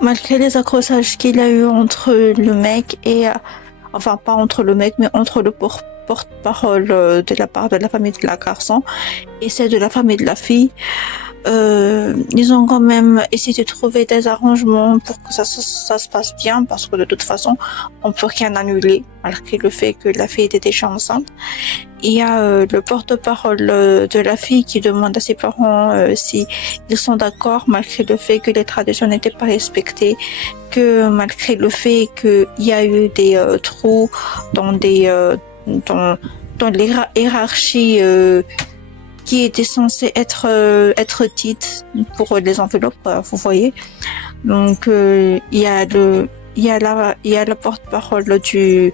malgré les accrochages qu'il y a eu entre le mec et, enfin pas entre le mec, mais entre le porte-parole de la part de la famille de la garçon et celle de la famille de la fille, ils ont quand même essayé de trouver des arrangements pour que ça se passe bien, parce que de toute façon, on peut rien annuler, malgré le fait que la fille était déjà enceinte. Il y a le porte-parole de la fille qui demande à ses parents si ils sont d'accord, malgré le fait que les traditions n'étaient pas respectées, que malgré le fait qu'il y a eu des trous dans dans, dans les hiérarchies qui étaient censées être dites pour les enveloppes, vous voyez. Donc il y a la porte-parole de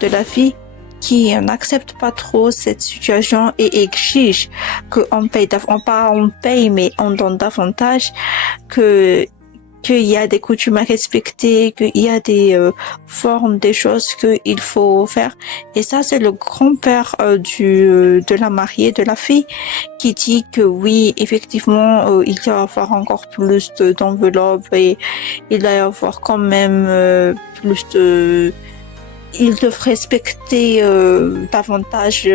la fille qui n'accepte pas trop cette situation et exige qu'on paye, on paye, mais on donne davantage, que qu'il y a des coutumes à respecter, qu'il y a des formes, des choses qu'il faut faire. Et ça, c'est le grand-père de la mariée, de la fille, qui dit que oui, effectivement, il va y avoir encore plus d'enveloppes et il va y avoir quand même plus de... Il devrait respecter davantage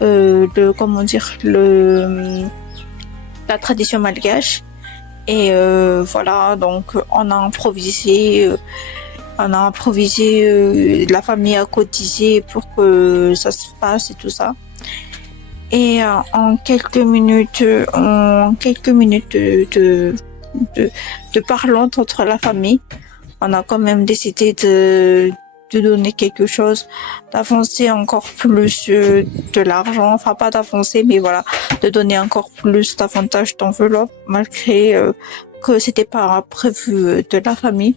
comment dire, la tradition malgache. Et voilà, donc on a improvisé, la famille a cotisé pour que ça se passe et tout ça. Et en quelques minutes de parlante entre la famille, on a quand même décidé de donner quelque chose, d'avancer encore plus de l'argent, enfin pas d'avancer, mais voilà, de donner encore plus davantage d'enveloppes, malgré que c'était pas prévu de la famille.